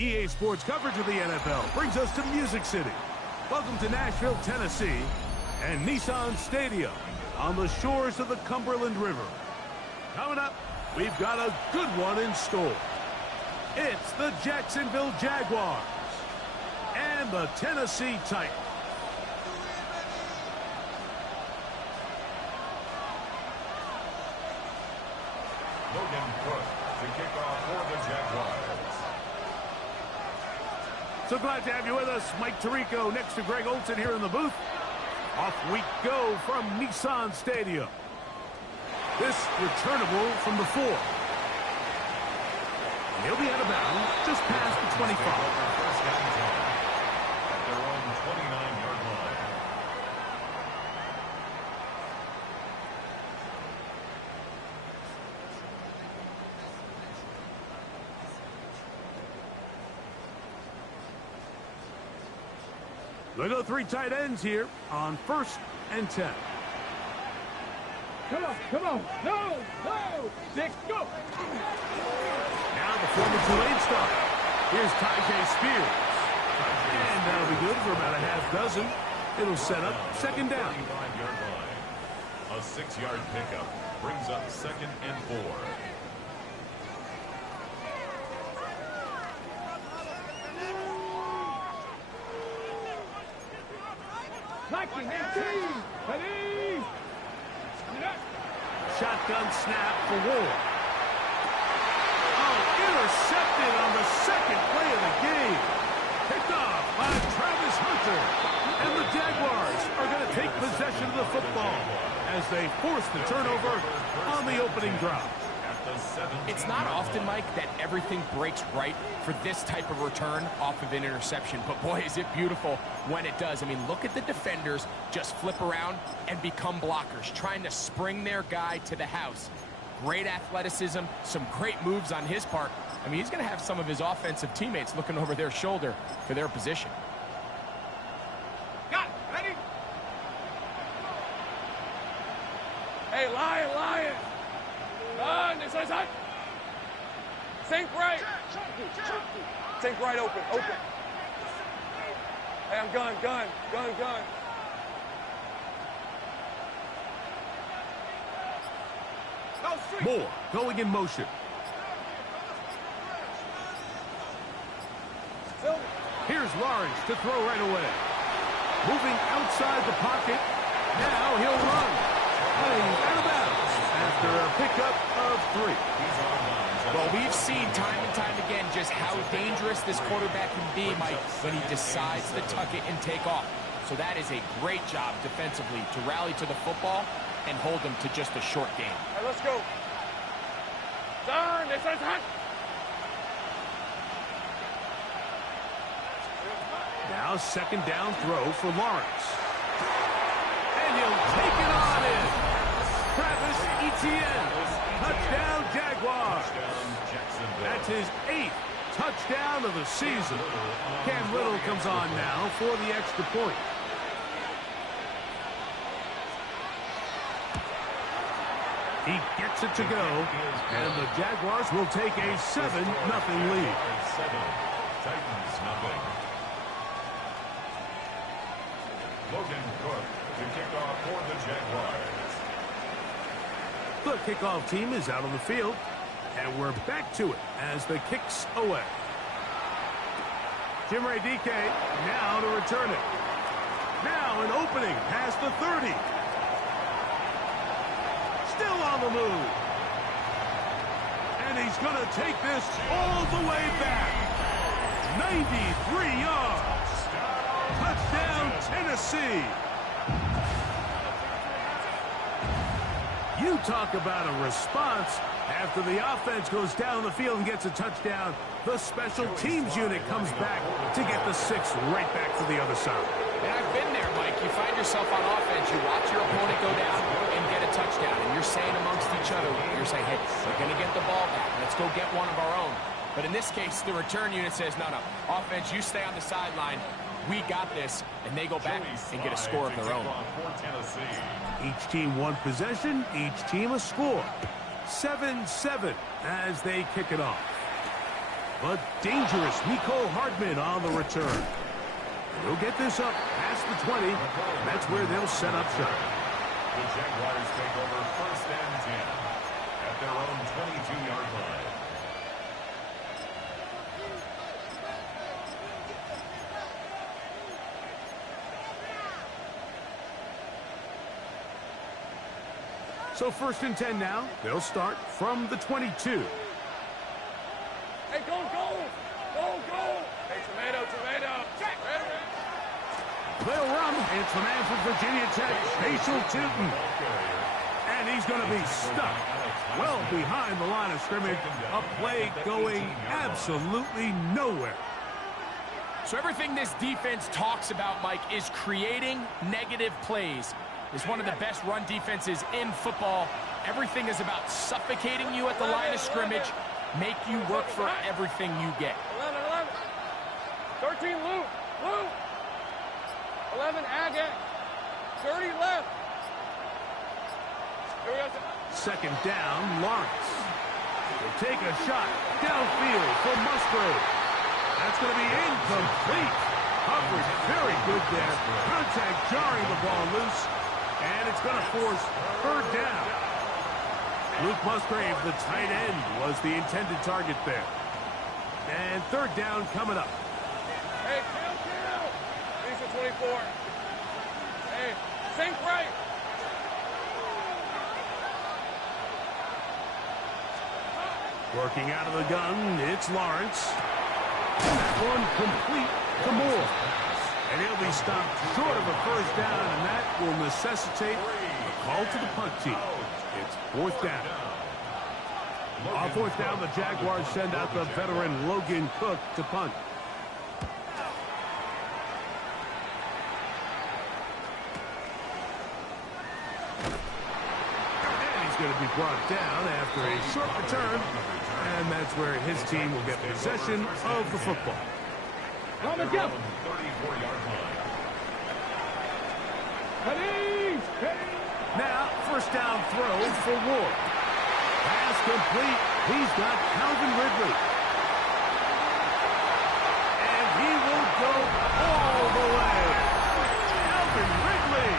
EA Sports coverage of the NFL brings us to Music City. Welcome to Nashville, Tennessee, and Nissan Stadium on the shores of the Cumberland River. Coming up, we've got a good one in store. It's the Jacksonville Jaguars and the Tennessee Titans. Logan Cook to kick off for the Jaguars. So glad to have you with us. Mike Tirico next to Greg Olson here in the booth. Off we go from Nissan Stadium. This returnable from the 4. And he'll be out of bounds just past the 25. First down at their own 29-yard line. They go 3 tight ends here on 1st and 10. Come on. No. 6, go. Now the former Tulane star. Here's Tyjae Spears. And that'll be good for about a half dozen. It'll set up 2nd down. 35-yard line. A 6-yard pickup brings up 2nd and 4. Shotgun snap for Ward. Oh, intercepted on the 2nd play of the game. Picked off by Travis Hunter. And the Jaguars are going to take possession of the football as they force the turnover on the opening drive. It's not often, Mike, that everything breaks right for this type of return off of an interception. But, boy, is it beautiful when it does. I mean, look at the defenders just flip around and become blockers, trying to spring their guy to the house. Great athleticism, some great moves on his part. I mean, he's going to have some of his offensive teammates looking over their shoulder for their position. Got it. Ready? Hey, Lion. This is it. Sink right. Sink right open. Hey, I'm gun. Moore going in motion. Here's Lawrence to throw right away. Moving outside the pocket. Now he'll run. And he's out of bounds after a pickup of 3. Well, we've seen time and time again just how dangerous this quarterback can be, Mike, when he decides to tuck it and take off. So that is a great job defensively to rally to the football and hold him to just a short game. All right, let's go. Turn. This is hot. Now 2nd down throw for Lawrence. And he'll take it on in. Travis Etienne. Touchdown Jaguars. That's his 8th touchdown of the season. Cam Little comes on now for the extra point. He gets it to go, and the Jaguars will take a 7-0 lead. 7, Titans nothing. Logan Cook to kick off for the Jaguars. The kickoff team is out on the field, and we're back to it as the kick's away. Jim Ray DK now to return it. Now an opening past the 30. Still on the move. And he's going to take this all the way back. 93 yards. Touchdown, Tennessee. You talk about a response. After the offense goes down the field and gets a touchdown, the special teams unit comes back to get the 6 right back to the other side. And I've been there, Mike. You find yourself on offense, you watch your opponent go down and get a touchdown, and you're saying amongst each other, you're saying, hey, we're going to get the ball back. Let's go get one of our own. But in this case, the return unit says, no, offense, you stay on the sideline. We got this, and they go back and get a score of their own. Each team 1 possession, each team a score. 7-7 as they kick it off. But dangerous Mecole Hardman on the return. He'll get this up past the 20. And that's where they'll set up shop. The Jaguars take over first and 10 at their own 22-yard line. So first and 10 now. They'll start from the 22. Hey, go, go! Go, go! Hey, tomato! Check! They'll run. It's the man from Virginia Tech, Facial Tootin. And he's going to be stuck well behind the line of scrimmage. A play going absolutely nowhere. So everything this defense talks about, Mike, is creating negative plays. It's one of the best run defenses in football. Everything is about suffocating you at the line of scrimmage, make you work for everything you get. 11. 13, Luke. 11, Agate. 30 left. Here we go. Second down, Lawrence. They take a shot downfield for Musgrave. That's going to be incomplete. Coverage very good there. Contact jarring the ball loose. And it's going to force third down. Luke Musgrave, the tight end, was the intended target there. And third down coming up. Hey, kill. These are 24. Hey, sink right. Working out of the gun, it's Lawrence. And that one complete to Moore. And he'll be stopped short of a first down, and that will necessitate a call to the punt team. It's fourth down. On fourth down, the Jaguars send out the veteran Logan Cook to punt. And he's going to be brought down after a short return, and that's where his team will get possession of the football. Robert, go. 34-yard line. Now, first down throw for Ward. Pass complete. He's got Calvin Ridley. And he will go all the way. Calvin Ridley.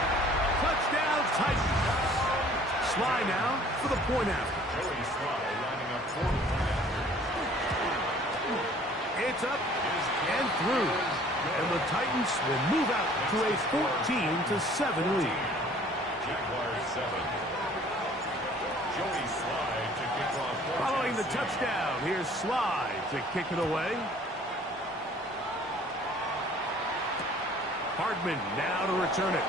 Touchdown Titans. Sly now for the point after. Joey Sly lining up for the point after. It's up and through. And the Titans will move out to a 14-7 lead. Jaguars 7. Joey Sly to kick off. Following the touchdown, here's Sly to kick it away. Hardman now to return it.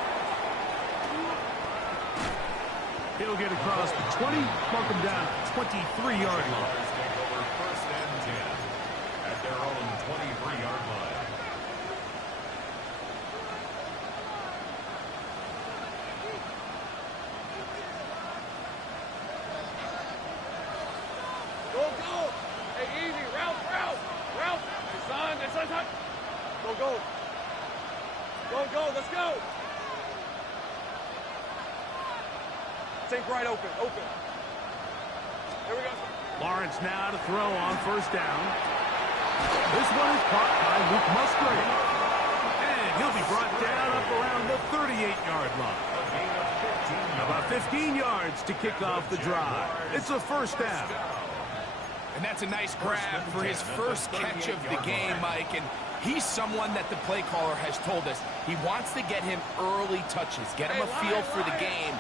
He'll get across the 20, mark him down 23-yard line. Jaguars take over first and 10 at their own 23-yard line. Go. Hey, easy. Route. It's on. Go. Let's go. Sink right open. Here we go. Lawrence now to throw on first down. This one is caught by Luke Musgrave. And he'll be brought down up around the 38-yard line. About 15 yards to kick off the drive. It's a first down. And that's a nice grab for his first catch of the game, Mike. And he's someone that the play caller has told us he wants to get him early touches, get him a feel for the game.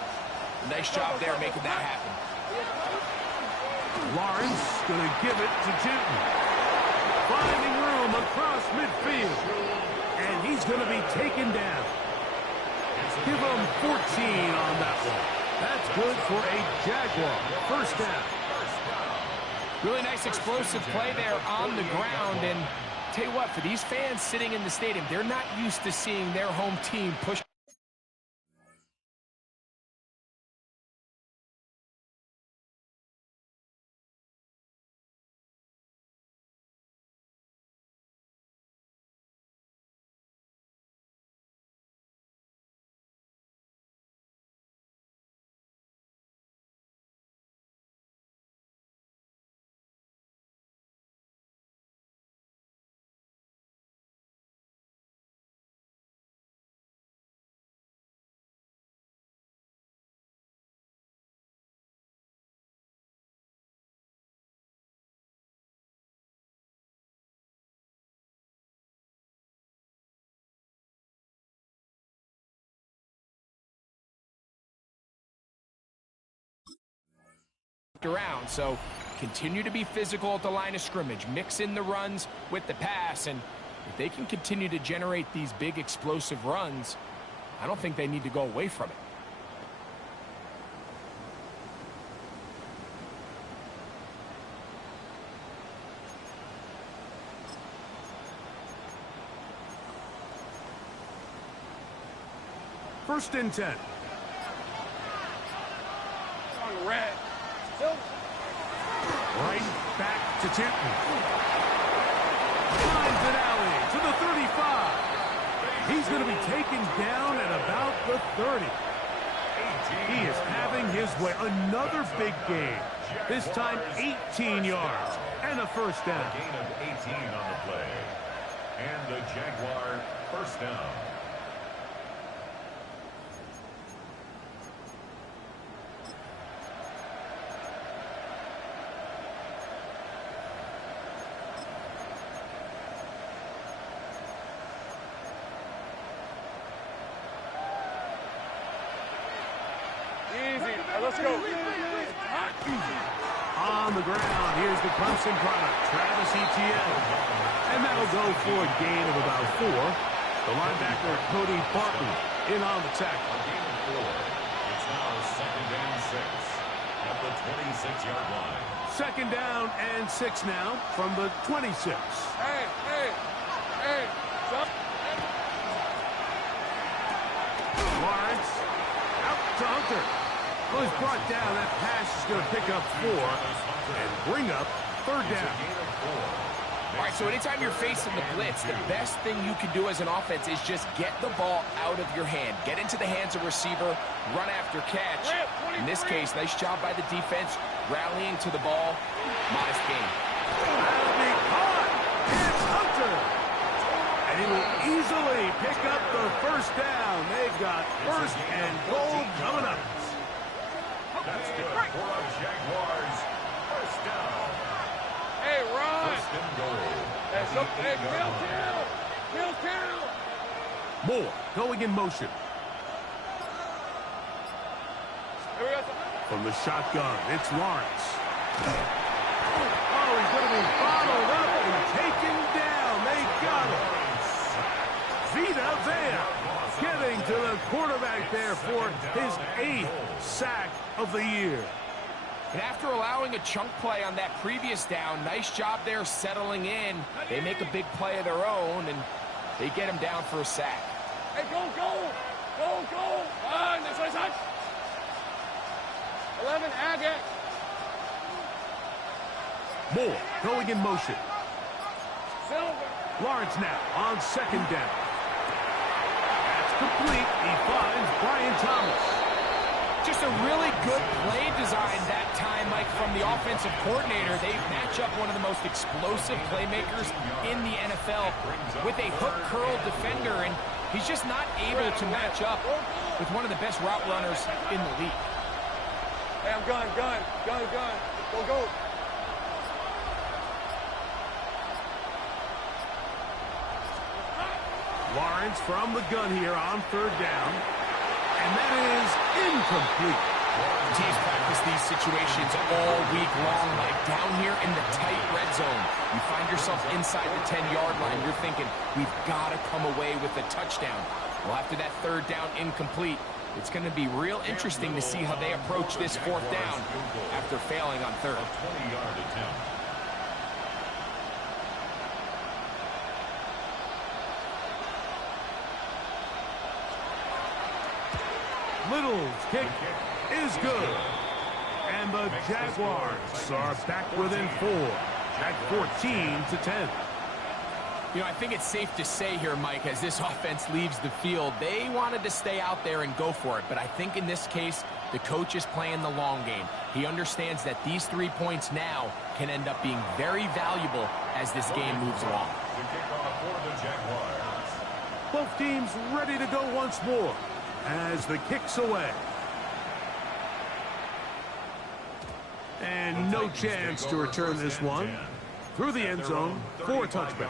Nice job there making that happen. Lawrence going to give it to Newton. Finding room across midfield. And he's going to be taken down. Give him 14 on that one. That's good for a Jaguar. First down. Really nice explosive play there on the ground. And tell you what, for these fans sitting in the stadium, they're not used to seeing their home team push around. So continue to be physical at the line of scrimmage. Mix in the runs with the pass. And if they can continue to generate these big explosive runs, I don't think they need to go away from it. First and 10. On red. Still. Right back to Tinton. Finds an alley to the 35. He's going to be taken down at about the 30. He is having his way. Another big game. This time 18 yards and a first down. A gain of 18 on the play. And the Jaguar first down. Easy. Let's go. On the ground, here's the Clemson product, Travis Etienne. And that'll go for a gain of about 4. The linebacker, Cody Barton, in on the tackle. A gain of 4. It's now second and 6 at the 26-yard line. Second down and 6 now from the 26. Hey, hey, hey. Stop. Lawrence out to Hunter. Well, he's brought down. That pass is going to pick up 4 and bring up third down. All right, so anytime you're facing the blitz, the best thing you can do as an offense is just get the ball out of your hand. Get into the hands of receiver, run after catch. In this case, nice job by the defense, rallying to the ball. Modest gain. That'll be caught. It's Hunter. And he will easily pick up the first down. They've got first and goal coming up. That's good for the Jaguars. First down. Hey, run. First and goal. Hey, so, hey, kill. Moore going in motion. Here we go. From the shotgun, it's Lawrence. Oh, he's going to be bottled up and taken down. They got him. Vita Vea getting to the quarterback there for his 8th sack of the year. And after allowing a chunk play on that previous down, nice job there settling in. They make a big play of their own, and they get him down for a sack. Hey, go. One, that's right, touch. 11, Agate. Moore going in motion. Silver. Lawrence now on second down. That's complete. He finds Brian Thomas. Just a really good play design that time, Mike, from the offensive coordinator. They match up one of the most explosive playmakers in the NFL with a hook curl defender, and he's just not able to match up with one of the best route runners in the league. Hey, I'm gun. Go. Lawrence from the gun here on third down. And that is incomplete. Teams practice these situations all week long, like down here in the tight red zone. You find yourself inside the 10-yard line. You're thinking, we've got to come away with a touchdown. Well, after that third down incomplete, it's going to be real interesting to see how they approach this fourth down after failing on third. 20-yard attempt. Little's kick is good. And the Jaguars are back within 4 at 14-10. You know, I think it's safe to say here, Mike, as this offense leaves the field, they wanted to stay out there and go for it. But I think in this case, the coach is playing the long game. He understands that these 3 points now can end up being very valuable as this game moves along. The kickoff for the Jaguars. Both teams ready to go once more as the kick's away. And no chance to return this one through the end zone for a touchback.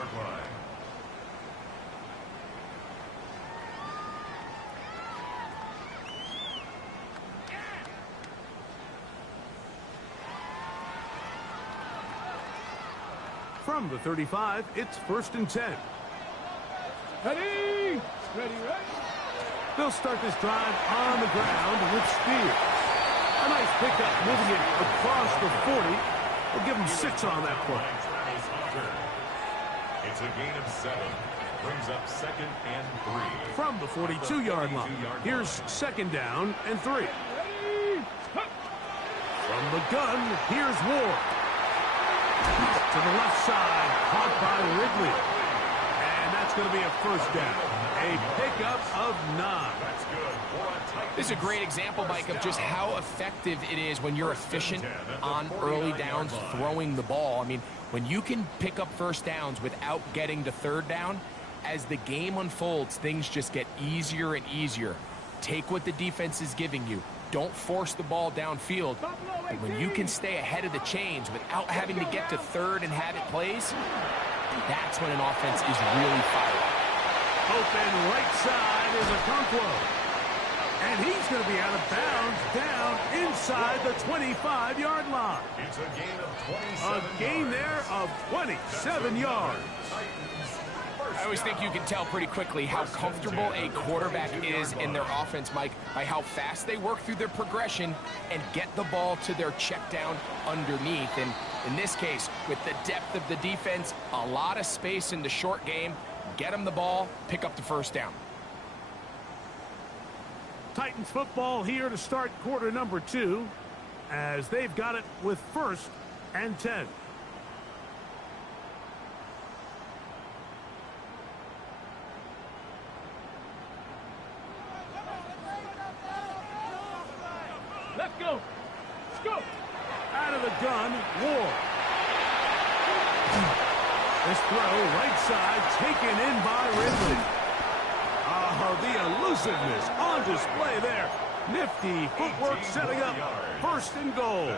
From the 35, it's 1st and 10. Ready? Ready, ready. They'll start this drive on the ground with Spears. A nice pickup, moving it across the 40. We'll give him 6 on that play. It's a gain of 7. Brings up 2nd and 3. From the 42-yard line, here's 2nd down and 3. From the gun, here's Ward. To the left side, caught by Ridley. And that's going to be a 1st down. A pickup of 9. That's good. This is a great example, Mike, of just how effective it is when you're efficient on early downs throwing the ball. I mean, when you can pick up 1st downs without getting to 3rd down, as the game unfolds, things just get easier and easier. Take what the defense is giving you. Don't force the ball downfield. But when you can stay ahead of the chains without having to get to 3rd and have it plays, that's when an offense is really fired. Open right side is a Okonkwo. And he's going to be out of bounds down inside the 25-yard line. It's a gain of 27 A gain there of 27 yards. I always think you can tell pretty quickly how comfortable a quarterback is in their offense, Mike, by how fast they work through their progression and get the ball to their check down underneath. And in this case, with the depth of the defense, a lot of space in the short game, get them the ball, pick up the 1st down. Titans football here to start quarter number 2, as they've got it with 1st and 10. Let's go. Let's go. Out of the gun, Ward. This throw, right side, taken in by Ridley. Oh, the elusiveness on display there. Nifty footwork setting up 1st and goal.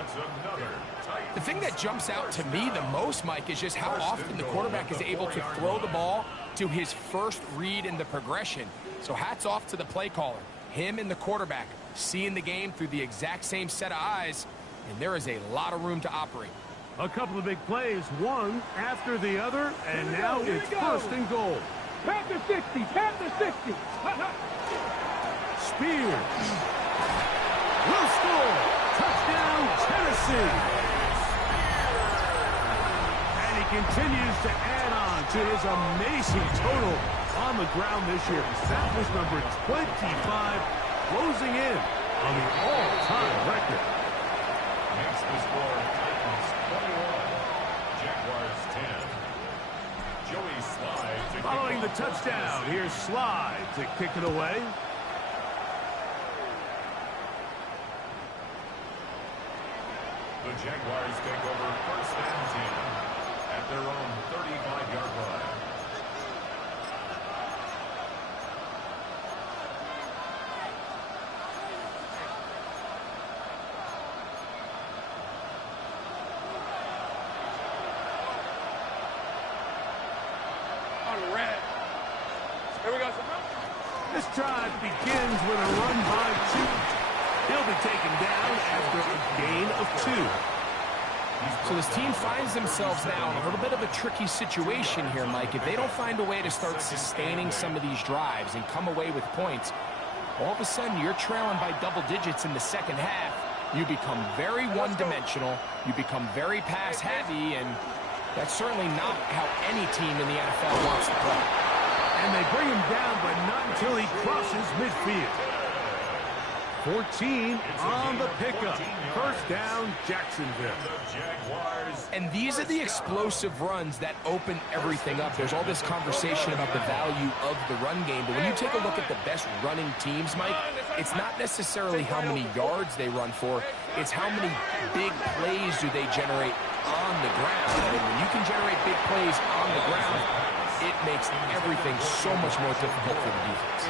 The thing that jumps out to me the most, Mike, is just how often the quarterback is able to throw the ball to his first read in the progression. So hats off to the play caller. Him and the quarterback seeing the game through the exact same set of eyes, and there is a lot of room to operate. A couple of big plays, one after the other, and now it's 1st and goal. Panther 60, Panther 60. Spears will score. Touchdown, Tennessee. And he continues to add on to his amazing total on the ground this year. That was number 25, closing in on the all-time record. Makes the score Titans 21, Jaguars 10. Joey Slide to Following the touchdown, here's Slide to kick it away. The Jaguars take over 1st and 10 at their own 35-yard line. Red. Here we go. This drive begins with a run by 2. He'll be taken down after a gain of 2. So this team finds themselves now in a little bit of a tricky situation here, Mike. If they don't find a way to start sustaining some of these drives and come away with points, all of a sudden you're trailing by double digits in the 2nd half. You become very one-dimensional. You become very pass-heavy, and that's certainly not how any team in the NFL wants to play. And they bring him down, but not until he crosses midfield. 14 on the pickup. 1st down, Jacksonville. And these are the explosive runs that open everything up. There's all this conversation about the value of the run game, but when you take a look at the best running teams, Mike, it's not necessarily how many yards they run for, it's how many big plays do they generate on the ground. And when you can generate big plays on the ground, it makes everything so much more difficult for the defense.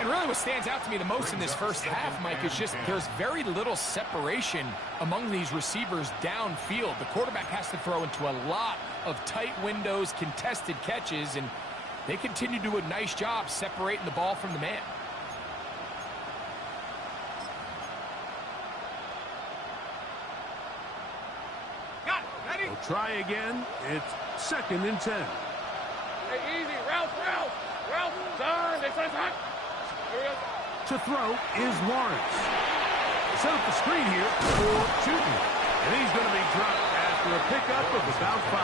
And really what stands out to me the most in this 1st half, Mike, is just there's very little separation among these receivers downfield. The quarterback has to throw into a lot of tight windows, contested catches, and they continue to do a nice job separating the ball from the man. try again. It's 2nd and 10. Hey, easy. Ralph. Turn. This one's hot. Here we go. To throw is Lawrence. Set up the screen here for Chutin. And he's going to be dropped after a pickup of about 5.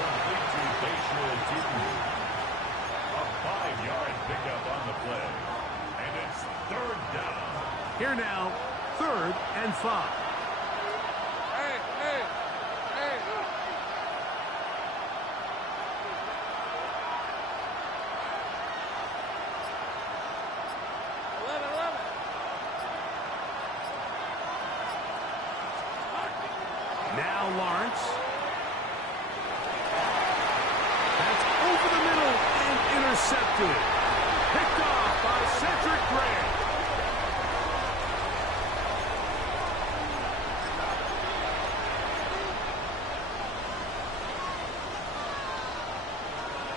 Complete to Bayshore Chutin. A 5-yard pickup on the play. And it's 3rd down. Here now, 3rd and 5. Hey. 11. Now Lawrence. That's over the middle and intercepted. Picked off by Cedric Gray.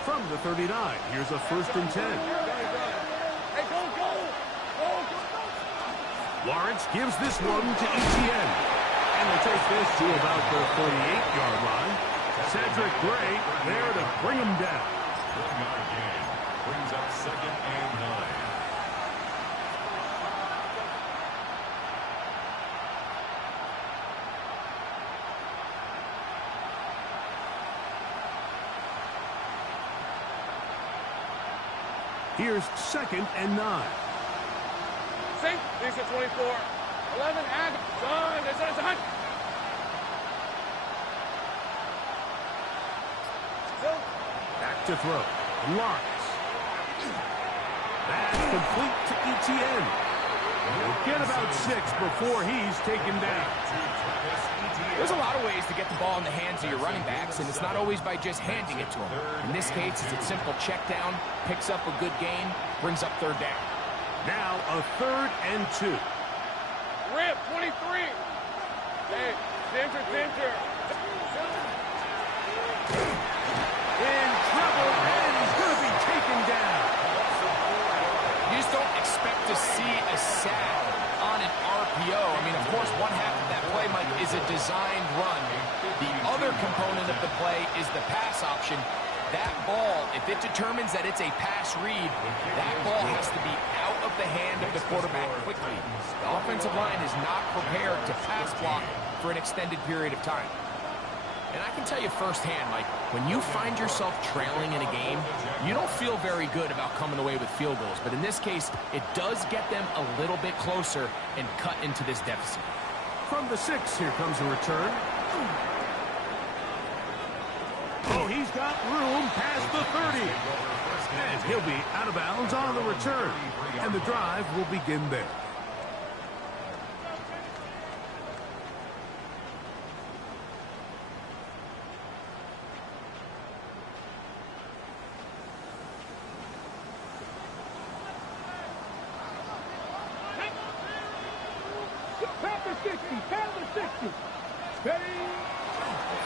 From the 39, here's a 1st and 10. Hey, go. Lawrence gives this one to Etienne. And will take this to about the 38-yard line. Cedric Gray there to bring him down. 1-yard gain. Brings up 2nd and 9. Here's 2nd and 9. Sink. These are 24. 11. Ag. Turn. This one's hot. Back to throw. Lawrence. That's complete to Etienne. He'll get about 6 before he's taken down. There's a lot of ways to get the ball in the hands of your running backs, and it's not always by just handing it to them. In this case, it's a simple check down, picks up a good gain, brings up 3rd down. Now a 3rd and 2. Rip. 23. Hey, Ginger. In trouble, and he's going to be taken down. You just don't expect to see a sack on an RPO. I mean, of course, one half of that play, Mike, is a designed run. The other component of the play is the pass option. That ball, if it determines that it's a pass read, that ball has to be out of the hand of the quarterback quickly. The offensive line is not prepared to pass block for an extended period of time. And I can tell you firsthand, Mike, when you find yourself trailing in a game, you don't feel very good about coming away with field goals. But in this case, it does get them a little bit closer and cut into this deficit. From the 6, here comes a return. Oh, he's got room past the 30. And he'll be out of bounds on the return. And the drive will begin there.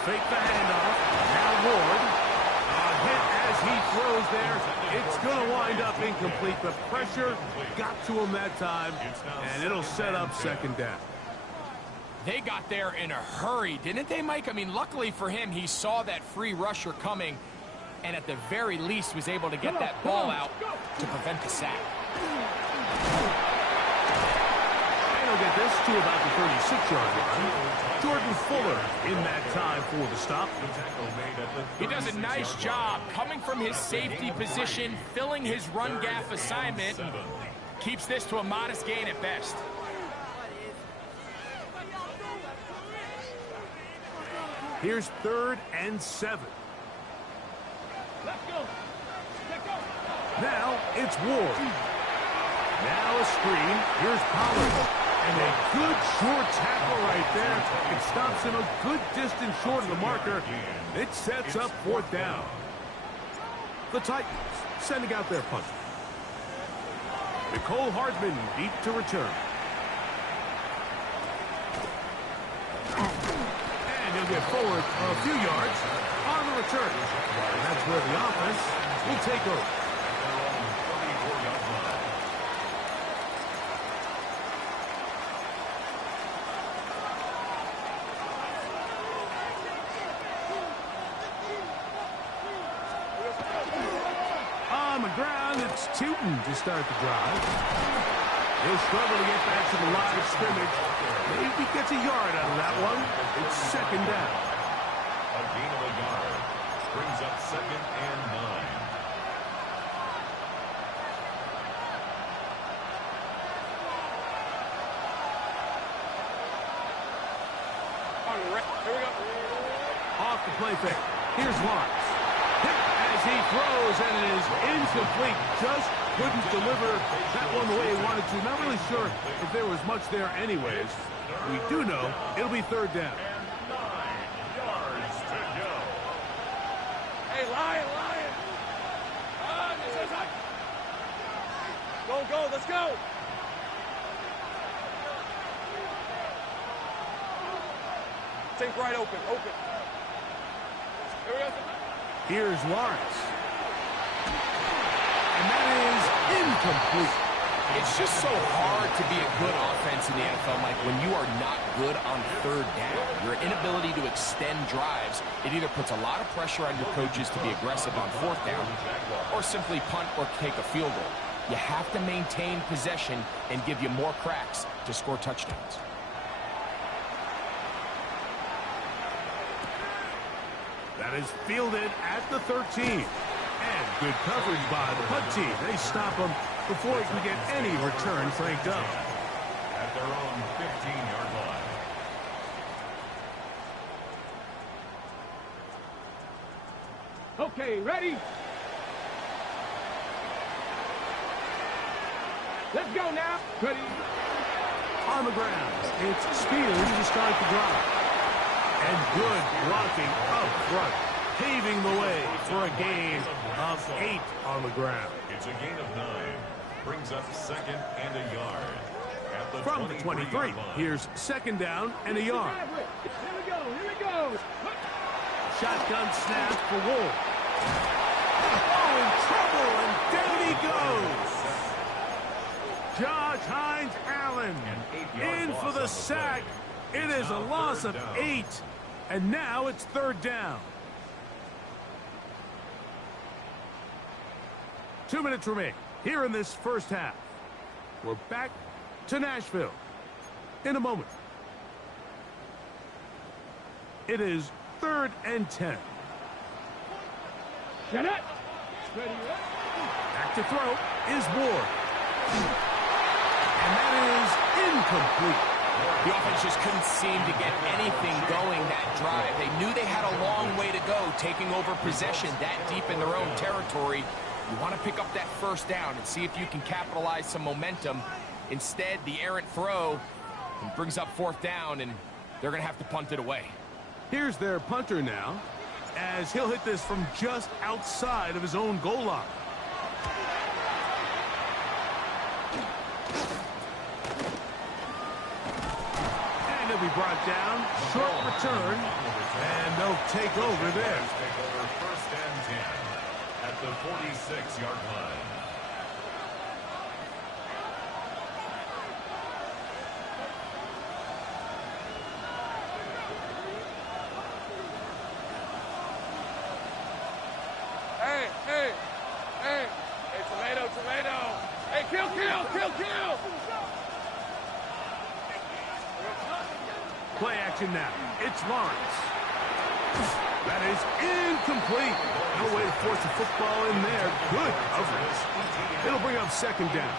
Fake the handoff. Now Ward. A hit as he throws there. It's going to wind up incomplete. The pressure got to him that time, and it'll set up 2nd down. They got there in a hurry, didn't they, Mike? I mean, luckily for him, he saw that free rusher coming, and at the very least was able to get that ball out to prevent the sack. And he'll get this to about the 36-yard line. Jordan Fuller in that time for the stop. He does a nice job coming from his safety position, filling his run gap assignment, and keeps this to a modest gain at best. Here's 3rd and 7. Now it's Ward. Now a screen. Here's Pollard. And a good short tackle right there. It stops him a good distance short of the marker. It sets up 4th down. The Titans sending out their punter. Nicole Hardman deep to return. And he'll get forward a few yards on the return. And that's where the offense will take over. Tootin to start the drive. He'll struggle to get back to the line of scrimmage. Maybe he gets a yard out of that one. It's second down. A gain of a yard brings up 2nd and 9. Here we go. Off the play fake. Here's Lawrence. Hit as he throws, and it is incomplete. Just couldn't deliver that one the way he wanted to. Not really sure if there was much there anyways. We do know it'll be 3rd down. And 9 yards to go. Hey, Lion. Go, let's go. Think right, open. Here we go. Here's Lawrence. And that is incomplete. It's just so hard to be a good offense in the NFL, Mike, when you are not good on 3rd down. Your inability to extend drives, it either puts a lot of pressure on your coaches to be aggressive on 4th down or simply punt or take a field goal. You have to maintain possession and give you more cracks to score touchdowns. That is fielded at the 13. And good coverage by the punt team. They stop him before he can get any return cranked up. At their own 15-yard line. Okay, ready? Let's go now. Ready? On the ground, it's Spears to start the drive. And good blocking up front, paving the way for a gain of 8 on the ground. It's a gain of 9. Brings up 2nd and a yard. At the From the 23, here's 2nd down and a yard. Here we go. Shotgun snap for Wolf. Oh, in trouble, and down he goes. Josh Hines Allen in for the sack. It is a loss of 8, and now it's 3rd down. 2 minutes remain here in this first half. We're back to Nashville in a moment. It is 3rd and 10. Shut up. Back to throw is Ward. And that is incomplete. The offense just couldn't seem to get anything going that drive. They knew they had a long way to go, taking over possession that deep in their own territory. You want to pick up that 1st down and see if you can capitalize some momentum. Instead, the errant throw brings up 4th down, and they're going to have to punt it away. Here's their punter now, as he'll hit this from just outside of his own goal line. And he'll be brought down. Short return, and they'll take over there. Take over 1st and 10 at the 46-yard line. Hey, tomato. Hey, kill. Play action now. It's Lawrence. That is incomplete. No way to force a football in there. Good coverage. It'll bring up 2nd down.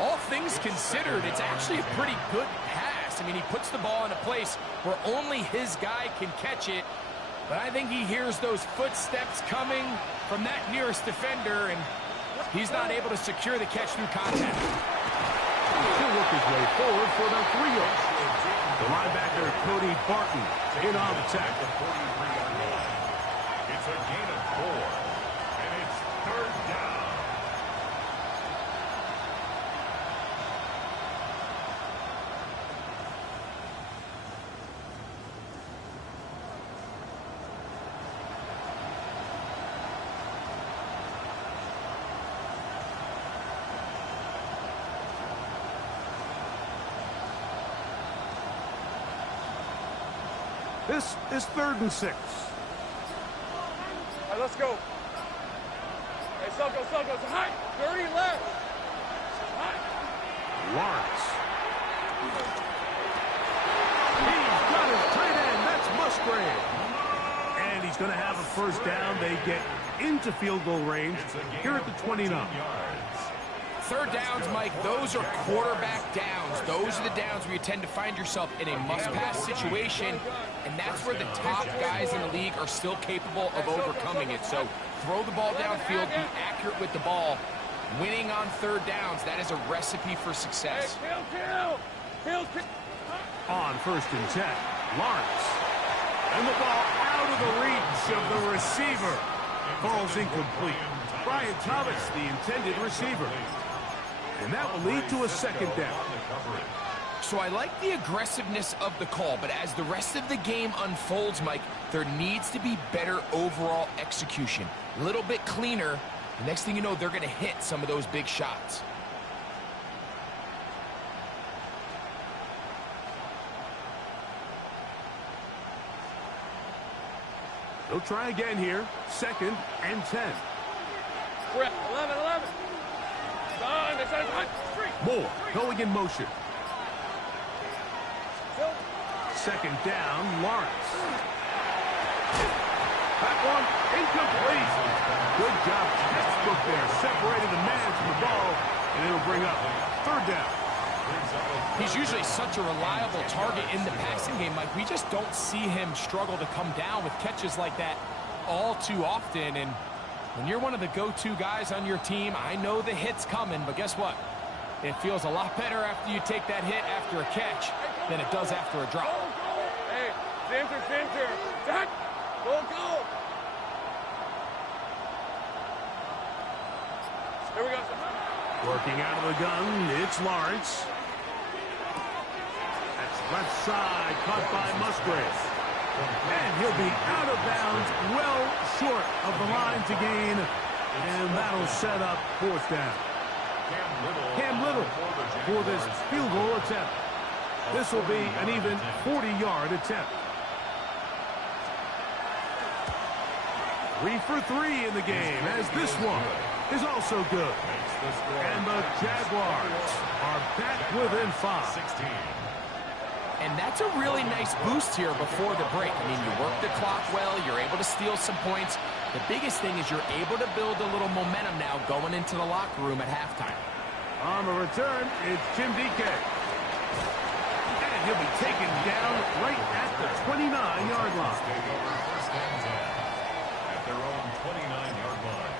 All things considered, it's actually a pretty good pass. I mean, he puts the ball in a place where only his guy can catch it. But I think he hears those footsteps coming from that nearest defender, and he's not able to secure the catch through contact. He'll work his way forward for about 3 yards. The linebacker, Cody Barton, in on the tackle. It's a gain of 4, and it's 3rd down. This is 3rd and 6. All right, let's go. Hey, Hey, Soko, high. 30 left. High. Lawrence. He's got his tight end. That's Musgrave. And he's going to have a first down. They get into field goal range here at the 29. Third downs, Mike, those are quarterback downs. Those are the downs where you tend to find yourself in a must-pass situation, and that's where the top guys in the league are still capable of overcoming it. So throw the ball downfield, be accurate with the ball. Winning on third downs, that is a recipe for success. On 1st and 10, Lawrence. And the ball out of the reach of the receiver. Falls incomplete. Brian Thomas, the intended receiver. And that will lead to a second down. So I like the aggressiveness of the call, but as the rest of the game unfolds, Mike, there needs to be better overall execution. A little bit cleaner. The next thing you know, they're going to hit some of those big shots. They'll try again here. 2nd and 10. 11. Moore going in motion. 2nd down, Lawrence. That one incomplete. Good job, textbook there. Separated the man from the ball, and it'll bring up 3rd down. He's usually such a reliable target in the passing game, Mike. We just don't see him struggle to come down with catches like that all too often. And when you're one of the go-to guys on your team, I know the hit's coming, but guess what? It feels a lot better after you take that hit after a catch than it does after a drop. Hey, center. Jack, go. Here we go. Working out of the gun, it's Lawrence. That's left side, caught by Musgrave. And he'll be out of bounds, well short of the line to gain. And that'll set up 4th down. Cam Little for this field goal attempt. This will be an even 40-yard attempt. 3 for 3 in the game, as this one is also good. And the Jaguars are back within 5. And that's a really nice boost here before the break. I mean, you work the clock well, you're able to steal some points. The biggest thing is you're able to build a little momentum now going into the locker room at halftime. On the return, it's Jim DK. And he'll be taken down right at the 29-yard line. First and 10 at their own 29-yard line.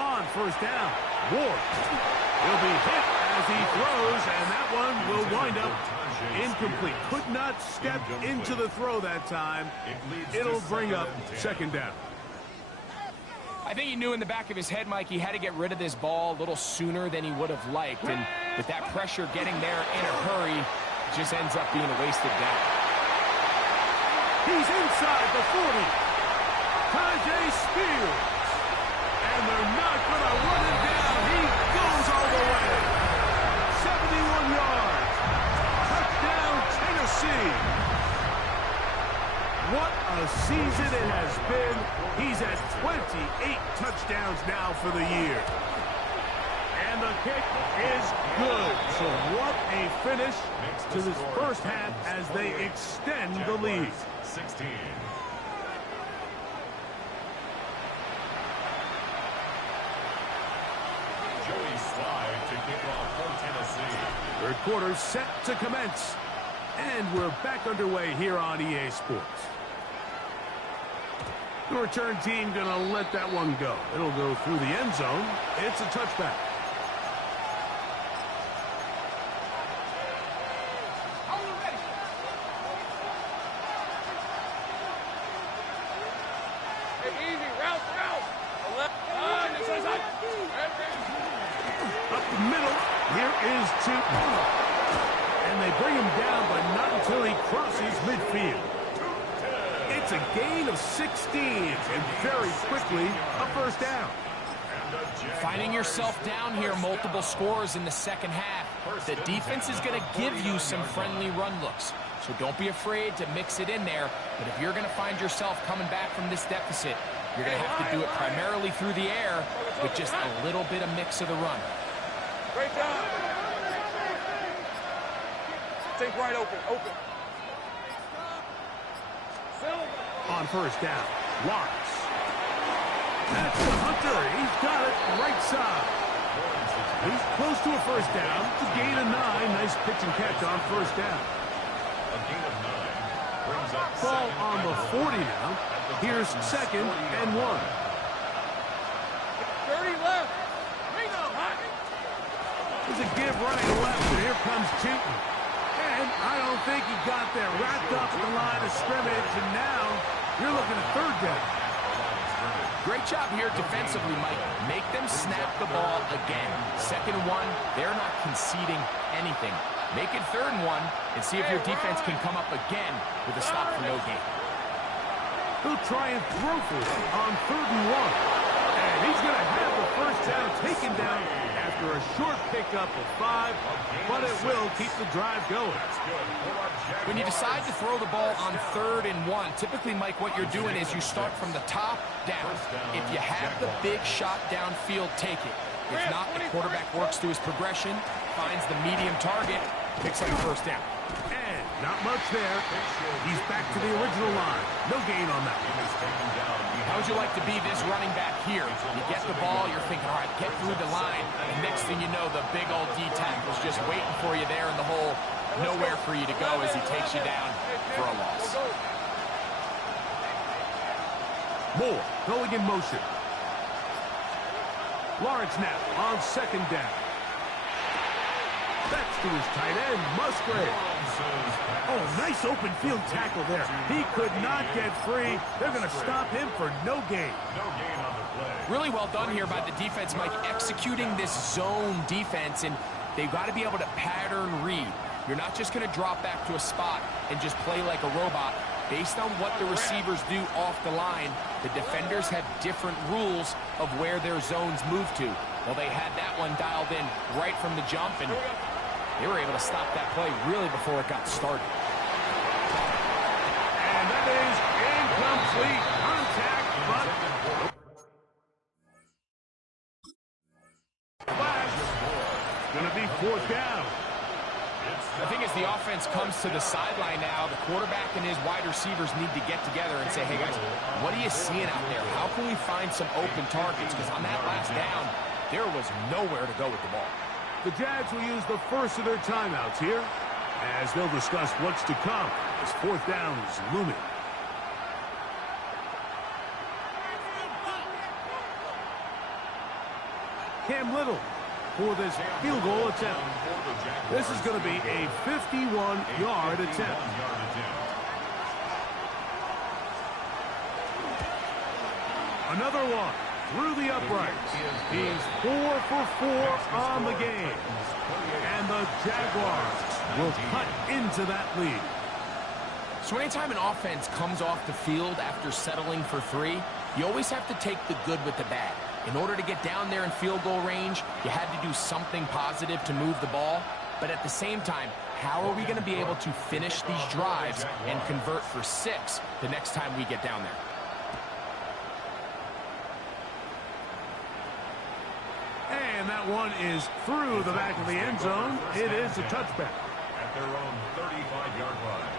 On 1st down, Ward. He'll be hit as he throws, and that one will wind up incomplete. Could not step into the throw that time. It'll bring up 2nd down. I think he knew in the back of his head, Mike, he had to get rid of this ball a little sooner than he would have liked. And with that pressure getting there in a hurry, it just ends up being a wasted down. He's inside the 40. Tajay Spears. And they're not going to run him down. He goes all the way. 71 yards. Touchdown, Tennessee. What a season it has been. He's at 28 touchdowns now for the year. And the kick is good. So what a finish to this first half as they extend the lead. 16. Third quarter set to commence. And we're back underway here on EA Sports. The return team going to let that one go. It'll go through the end zone. It's a touchback. Up the middle. Here is two. And they bring him down, but not until he crosses midfield. It's a gain of 16, and very quickly, a first down. Finding yourself down here, multiple scores in the second half. The defense is going to give you some friendly run looks, so don't be afraid to mix it in there. But if you're going to find yourself coming back from this deficit, you're going to have to do it primarily through the air with just a little bit of mix of the run. Great job. Think right open. On first down, Lawrence. That's the Hunter. He's got it right side. He's close to a first down. It's a gain of 9. Nice pitch and catch on first down. A gain of 9 brings up Ball on the 40 now. Here's 2nd and 1. 30 left. There's a give running left, and here comes Cheaton. And I don't think he got there. Wrapped up at the line of scrimmage, and now you're looking at third down. Great job here defensively, Mike. Make them snap the ball again. 2nd and 1, they're not conceding anything. Make it 3rd and 1 and see if your defense can come up again with a stop for no gain. He'll try and throw for it on 3rd and 1. And he's going to have the first down taken down after a short pickup of 5, but it will keep the drive going. When you decide to throw the ball on 3rd and 1, typically, Mike, what you're doing is you start from the top down. If you have the big shot downfield, take it. If not, the quarterback works through his progression, finds the medium target, picks up the first down. And not much there. He's back to the original line. No gain on that. How would you like to be this running back here? You get the ball, you're thinking, all right, get through the line. And next thing you know, the big old D tackle's just waiting for you there in the hole. Nowhere for you to go as he takes you down for a loss. Moore going in motion. Lawrence now on 2nd down. That's to his tight end, Musgrave. Oh, nice open field tackle there. He could not get free. They're going to stop him for no gain. No gain on the play. Really well done here by the defense, Mike, executing this zone defense, and they've got to be able to pattern read. You're not just going to drop back to a spot and just play like a robot. Based on what the receivers do off the line, the defenders have different rules of where their zones move to. Well, they had that one dialed in right from the jump, and they were able to stop that play really before it got started. And that is incomplete contact, but flash. Going to be 4th down. The thing is, the offense comes to the sideline now. The quarterback and his wide receivers need to get together and say, hey, guys, what are you seeing out there? How can we find some open targets? Because on that last down, there was nowhere to go with the ball. The Jags will use the first of their timeouts here as they'll discuss what's to come as 4th down is looming. Cam Little for this field goal attempt. This is going to be a 51-yard attempt. Another one through the uprights. He's 4 for 4 on the game. And the Jaguars will cut into that lead. So anytime an offense comes off the field after settling for 3, you always have to take the good with the bad. In order to get down there in field goal range, you had to do something positive to move the ball. But at the same time, how are we going to be able to finish these drives and convert for 6 the next time we get down there? And that one is through the back of the end zone. It is a touchback. At their own 35-yard line.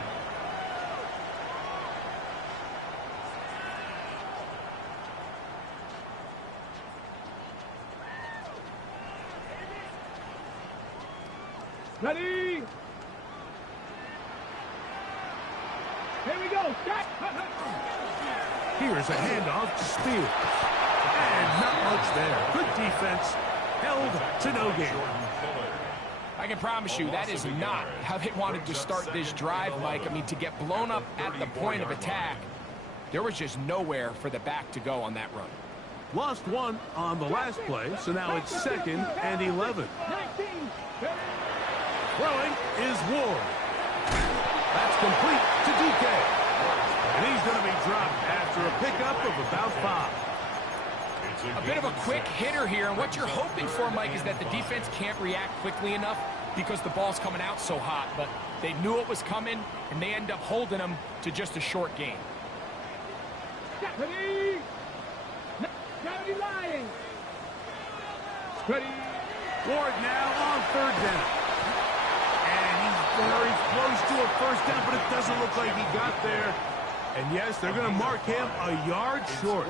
Ready? Here we go. Here's a handoff to Spears. And not much there. Good defense. Held to no gain. I can promise you that is not how they wanted to start this drive, Mike. I mean, to get blown up at the point of attack, there was just nowhere for the back to go on that run. Lost one on the last play, so now it's 2nd and 11. Throwing is Ward. That's complete to DK. And he's going to be dropped after a pickup of about 5. A bit of a quick hitter here, and what you're hoping for, Mike, is that the defense can't react quickly enough because the ball's coming out so hot. But they knew it was coming, and they end up holding them to just a short gain. Ward now on 3rd down. And he's very close to a 1st down, but it doesn't look like he got there. And yes, they're going to mark him a yard short.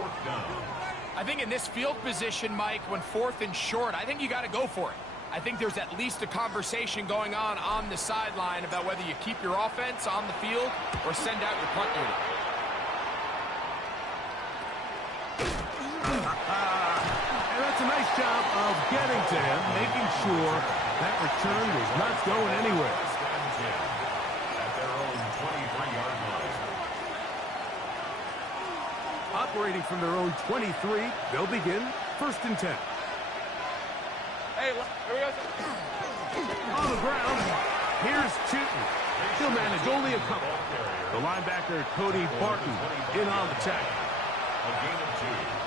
I think in this field position, Mike, when 4th and short, I think you got to go for it. I think there's at least a conversation going on the sideline about whether you keep your offense on the field or send out your punt unit. And that's a nice job of getting to him, making sure that return was not going anywhere. At their own 23-yard line. Operating from their own 23, they'll begin 1st and 10. Hey, here we go. On the ground, here's Chewton. He'll manage only a couple. The linebacker, Cody Barton, in on the tackle. A gain of 2.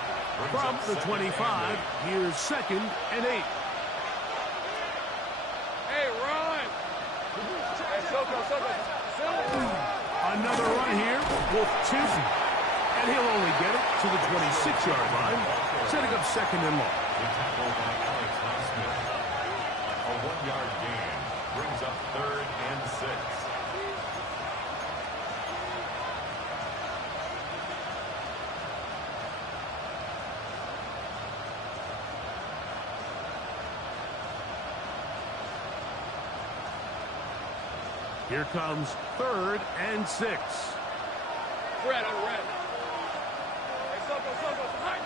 From the 25, here's 2nd and 8. Hey, run. Hey, Soko. Another run here with Chewton. And he'll only get it to the 26-yard line, setting up 2nd and long. The tackle by Alex Highsmith. A 1-yard gain brings up 3rd and 6. Here comes 3rd and 6. Red on red. Hey, Soko. Hi.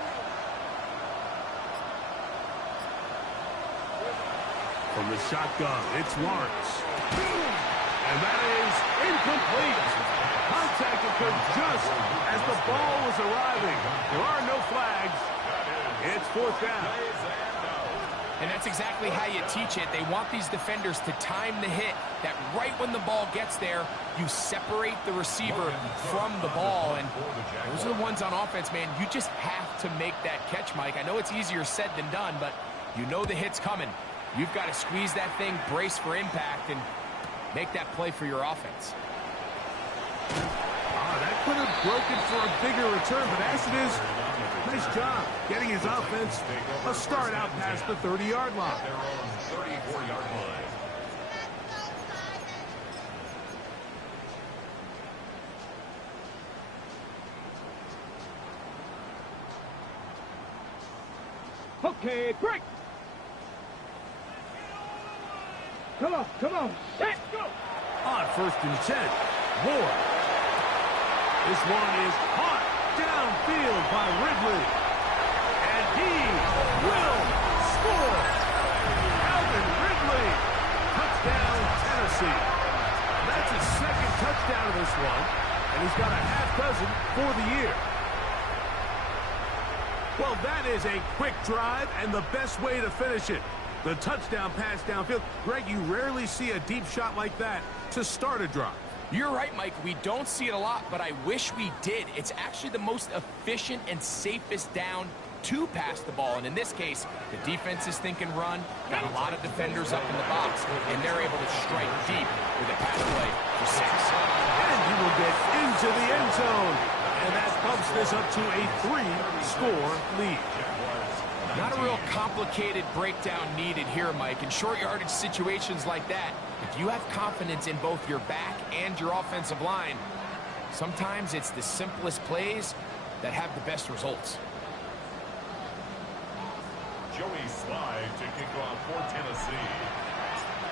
From the shotgun, it's Lawrence. And that is incomplete. Contact occurred just as the ball was arriving. There are no flags. It's 4th down. And that's exactly how you teach it. They want these defenders to time the hit, that right when the ball gets there, you separate the receiver from the ball. And those are the ones on offense, man. You just have to make that catch, Mike. I know it's easier said than done, but you know the hit's coming. You've got to squeeze that thing, brace for impact, and make that play for your offense. That could have broken for a bigger return, but as it is, nice job getting his offense a start out past the 30-yard line. Their own 34-yard line. Okay, break. Come on. Let's go. On 1st and 10, Ward. This one is caught downfield by Ridley. And he will score. Alvin Ridley. Touchdown, Tennessee. That's his 2nd touchdown of this one. And he's got a half dozen for the year. Well, that is a quick drive and the best way to finish it. The touchdown pass downfield. Greg, you rarely see a deep shot like that to start a drive. You're right, Mike. We don't see it a lot, but I wish we did. It's actually the most efficient and safest down to pass the ball. And in this case, the defense is thinking run, got a lot of defenders up in the box, and they're able to strike deep with a pass play for 6. And he will get into the end zone. And that bumps this up to a 3-score lead. Not a real complicated breakdown needed here, Mike. In short yardage situations like that, if you have confidence in both your back and your offensive line, sometimes it's the simplest plays that have the best results. Joey Slide to kick off for Tennessee.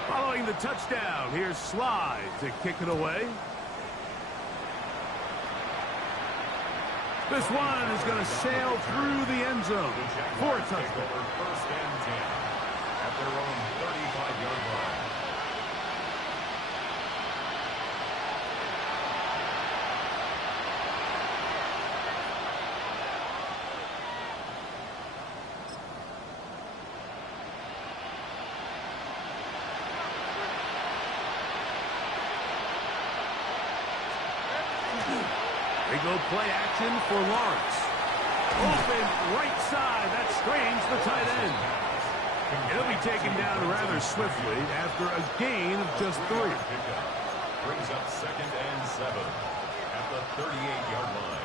Following the touchdown, here's Slide to kick it away. This one is going to sail through the end zone for a touchdown. 1st and 10 at their own 35-yard line. No play action for Lawrence. Open right side. That strains the tight end. He'll be taken down rather swiftly after a gain of just 3. Brings up 2nd and 7 at the 38-yard line.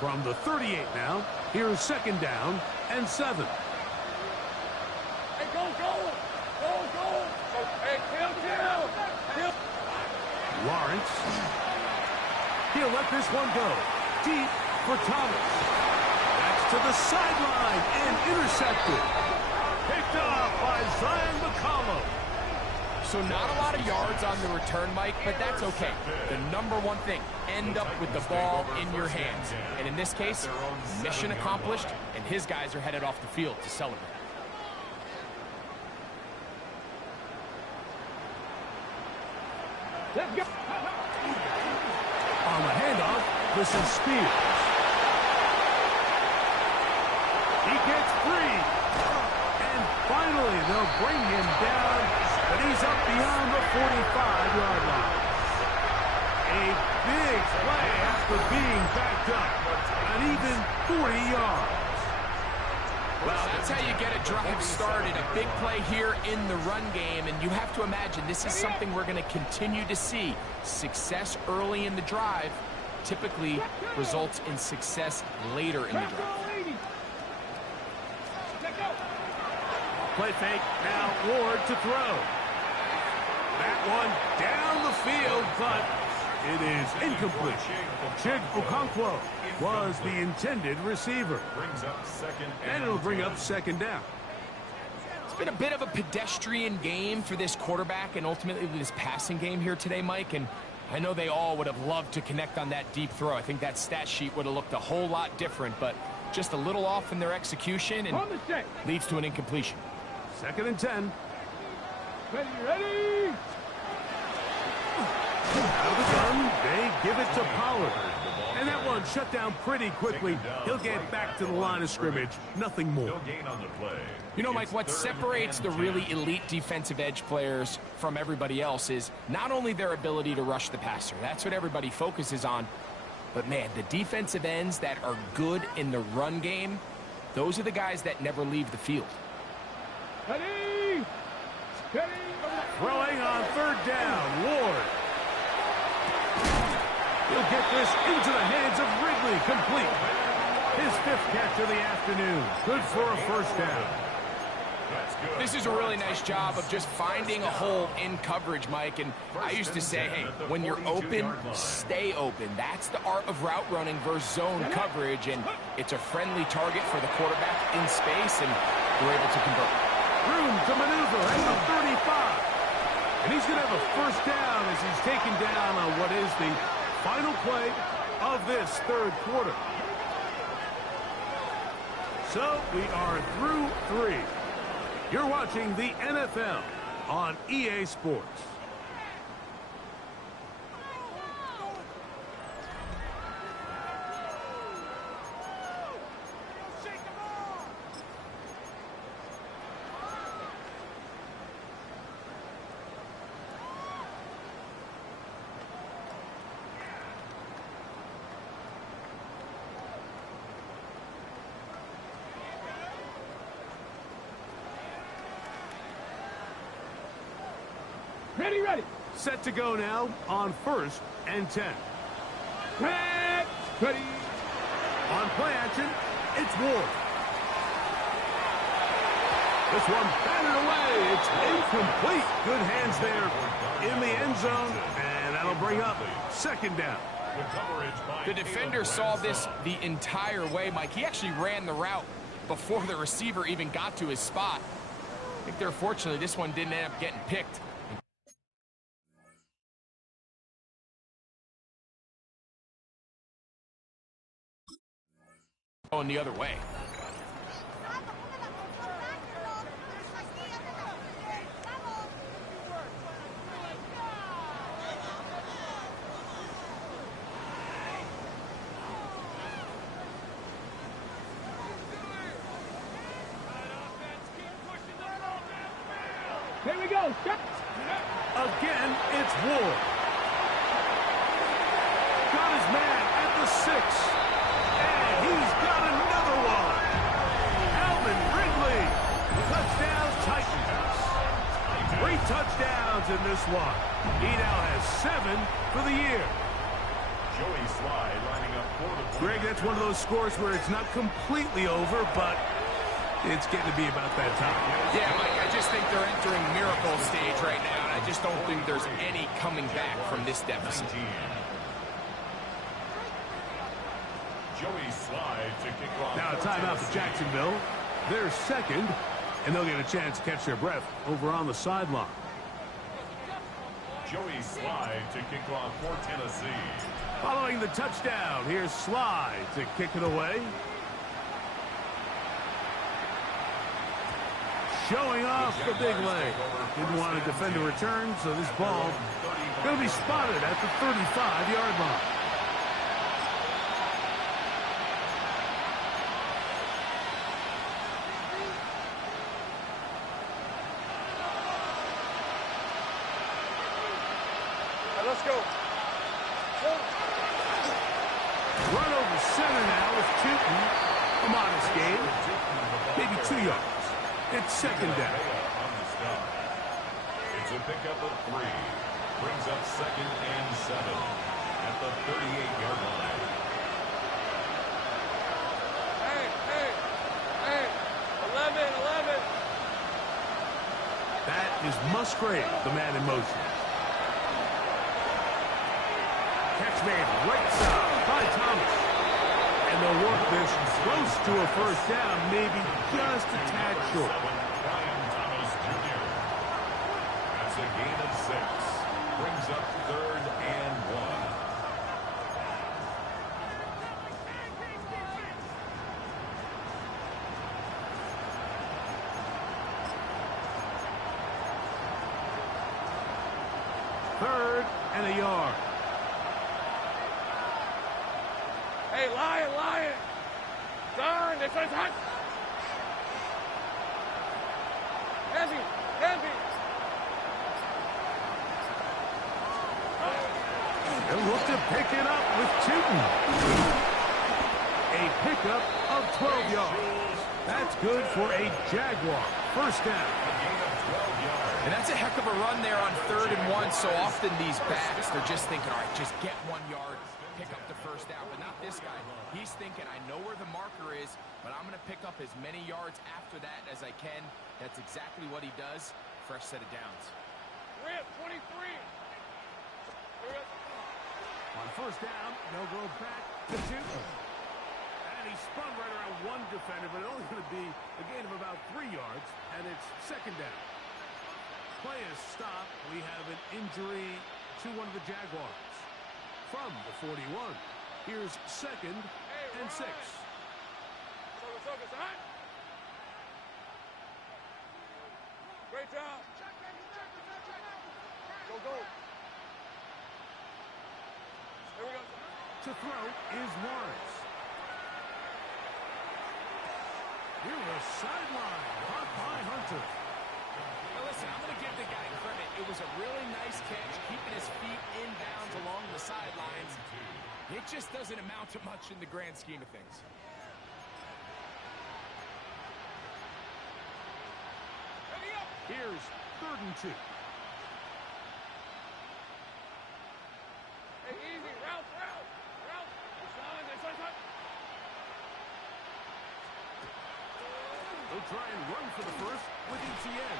From the 38 now, here's 2nd down and 7. Hey, go! Hey, kill! Lawrence. He'll let this one go. Deep for Thomas. That's to the sideline and intercepted. Picked off by Zion McCollum. So not a lot of yards on the return, Mike, but that's okay. The number one thing, end up with the ball in your hands. And in this case, mission accomplished, and his guys are headed off the field to celebrate. Let's go! On the handoff, this is Spears. He gets free. And finally, they'll bring him down, but he's up beyond the 45-yard line. A big play after being backed up. An even 40 yards. Well, that's how you get a drive started. A big play here in the run game, and you have to imagine this is something we're going to continue to see. Success early in the drive typically results in success later in the drive. Play fake, now Ward to throw. That one down the field, but it is incomplete. Chig Okonkwo was the intended receiver. Brings up 2nd And it'll bring up 2nd down. It's been a bit of a pedestrian game for this quarterback and ultimately this passing game here today, Mike, and I know they all would have loved to connect on that deep throw. I think that stat sheet would have looked a whole lot different, but just a little off in their execution and leads to an incompletion. 2nd and 10. Ready! Out of the gun, they give it to Pollard. And that one shut down pretty quickly. He'll get back to the line of scrimmage. Nothing more. No gain on the play. You know, Mike, what separates the really elite defensive edge players from everybody else is not only their ability to rush the passer. That's what everybody focuses on. But, man, the defensive ends that are good in the run game, those are the guys that never leave the field. Ready! Ready! Throwing on 3rd down, Ward. He'll get this into the hands of Ridley, complete. His 5th catch of the afternoon. Good for a 1st down. This is a really nice job of just finding a hole in coverage, Mike. And I used to say, hey, when you're open, stay open. That's the art of route running versus zone coverage. And it's a friendly target for the quarterback in space, and they're able to convert. Room to maneuver at the 35. And he's going to have a 1st down as he's taken down on what is the final play of this 3rd quarter. So we are through 3. You're watching the NFL on EA Sports. Ready! Set to go now on 1st and 10. Ready! On play action, it's Ward. This one batted away. It's incomplete. Good hands there in the end zone, and that'll bring up 2nd down. The defender saw this the entire way, Mike. He actually ran the route before the receiver even got to his spot. I think they're fortunate this one didn't end up getting picked. Going the other way. Here we go. Again, it's Ward. Got his man at the 6. And he's got another one. Alvin Ridley. Touchdown Titans. 3 touchdowns in this one. He now has 7 for the year. Joey Slide lining up for the Greg, that's one of those scores where it's not completely over, but it's getting to be about that time. Yeah, Mike, I just think they're entering miracle stage right now, and I just don't think there's any coming back from this deficit. 19. Joey Slide to kick off. Now a timeout for Jacksonville. They're second, and they'll get a chance to catch their breath over on the sideline. Joey Slide to kick off for Tennessee. Following the touchdown, here's Slide to kick it away. Showing off the big leg. Didn't want to defend a return, so this ball going to be spotted at the 35-yard line. Let's go. Run over center now with Tootin. A modest gain. Maybe 2 yards. It's second down. It's a pickup of 3. Brings up 2nd and 7 at the 38-yard line. Hey. 11. That is Musgrave, the man in motion. Catch made right side by Thomas. And they'll work this close to a first down, maybe just a tad short. Brian Thomas Jr. That's a gain of 6. Brings up 3rd and 1. Third and a yard. Hey, Lion. Darn, this one's hot. Heavy. They'll look to pick it up with Tootin. A pickup of 12 yards. That's good for a Jaguar. First down. And that's a heck of a run there on 3rd and 1. So often these backs, they're just thinking, all right, just get 1 yard, pick up the first down. But not this guy. He's thinking, I know where the marker is, but I'm going to pick up as many yards after that as I can. That's exactly what he does. Fresh set of downs. Rip, 23. On first down, they'll go back to Tootin. And he spun right around 1 defender, but it's only going to be a gain of about 3 yards, and it's second down. Play is stopped. We have an injury to one of the Jaguars. From the 41, here's 2nd and 6. Great job. Go. Here we go. To throw is Lawrence. Here's a sideline. Caught by Hunter. Now listen, I'm going to give the guy credit. It was a really nice catch, keeping his feet in bounds along the sidelines. It just doesn't amount to much in the grand scheme of things. Here's 3rd and 2. Hey, easy. Route. This one's hot. They'll try and run for the first with ETN.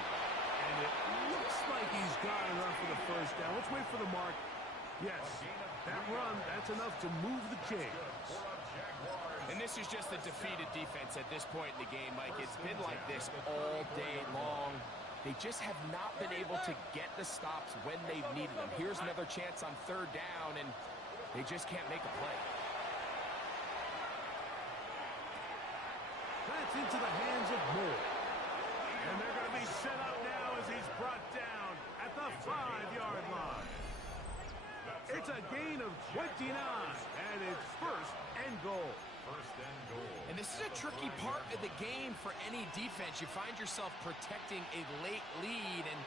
And it looks like he's got enough for the first down. Let's wait for the mark. Yes, that run, that's enough to move the chains. And this is just a defeated defense at this point in the game, Mike. It's been like this all day long. They just have not been able to get the stops when they've needed them. Here's another chance on 3rd down, and they just can't make a play. That's into the hands of Moore. And they're going to be set up now as he's brought down at the 5-yard line. It's a gain of 29, and it's 1st and goal. first and goal. And this is a tricky part of the game for any defense. You find yourself protecting a late lead, and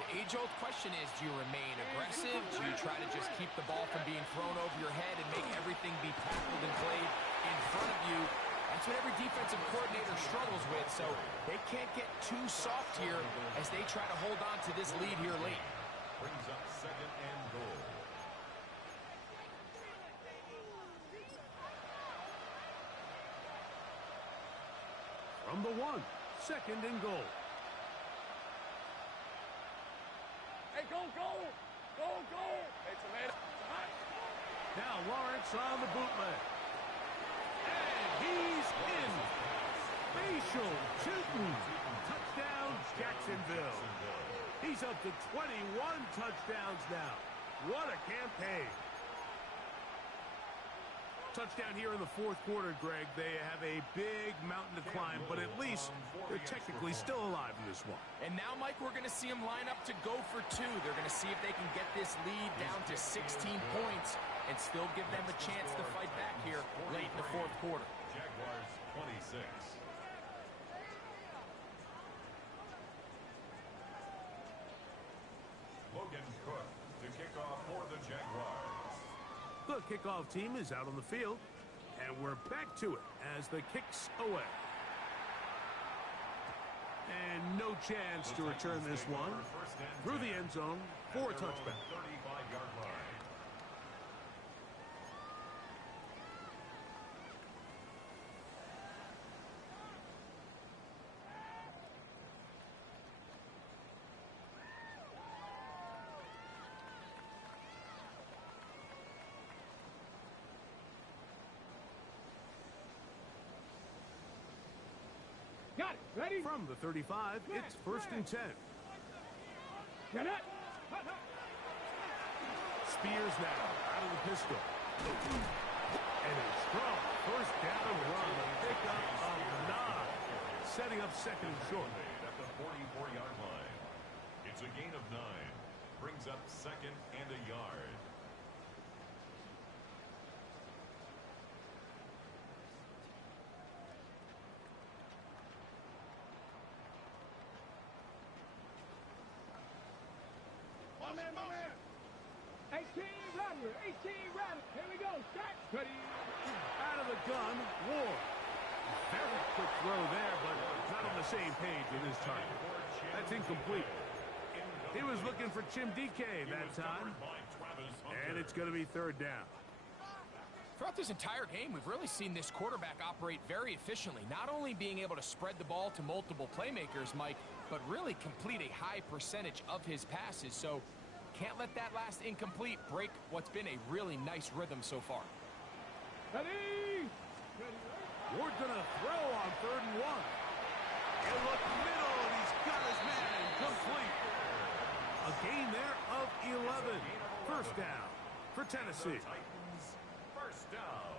the age-old question is, do you remain aggressive? Do you try to just keep the ball from being thrown over your head and make everything be tackled and played in front of you? That's what every defensive coordinator struggles with, so they can't get too soft here as they try to hold on to this lead here late. Brings up second and goal. From the 1, second and goal. Hey, go, go! Go, go! Hey, tomato. Now Lawrence on the bootleg. And he's in. Facial shooting. Touchdown, Jacksonville. He's up to 21 touchdowns now. What a campaign. Touchdown here in the fourth quarter, Greg. They have a big mountain to climb, but at least they're technically still alive in this one. And now, Mike, we're going to see them line up to go for 2. They're going to see if they can get this lead down to 16 points and still give them a chance to fight back here late in the fourth quarter. Jaguars 26. Logan Cook to kick off for the Jaguars. The kickoff team is out on the field, and we're back to it as the kick's away. And no chance to return this one through the end zone for a touchback. 35-yard line. Got it. Ready? From the 35, it's first and 10. Get it. Spears now out of the pistol. And a strong first down run. A pickup of 9. Setting up second and short. At the 44-yard line. It's a gain of 9. Brings up second and a yard. My man, my man. 18 runner, 18 runner. Here we go. Start. Ready. Out of the gun, Ward. Very quick throw there, but not on the same page with his target. That's incomplete. He was looking for Chimdike that time. And it's going to be third down. Throughout this entire game, we've really seen this quarterback operate very efficiently, not only being able to spread the ball to multiple playmakers, Mike, but really complete a high percentage of his passes. So can't let that last incomplete break what's been a really nice rhythm so far. Ready. Ward's going to throw on third and 1. He'll look middle, and he's got his man complete. A gain there of 11. First down for Tennessee. Titans, first down.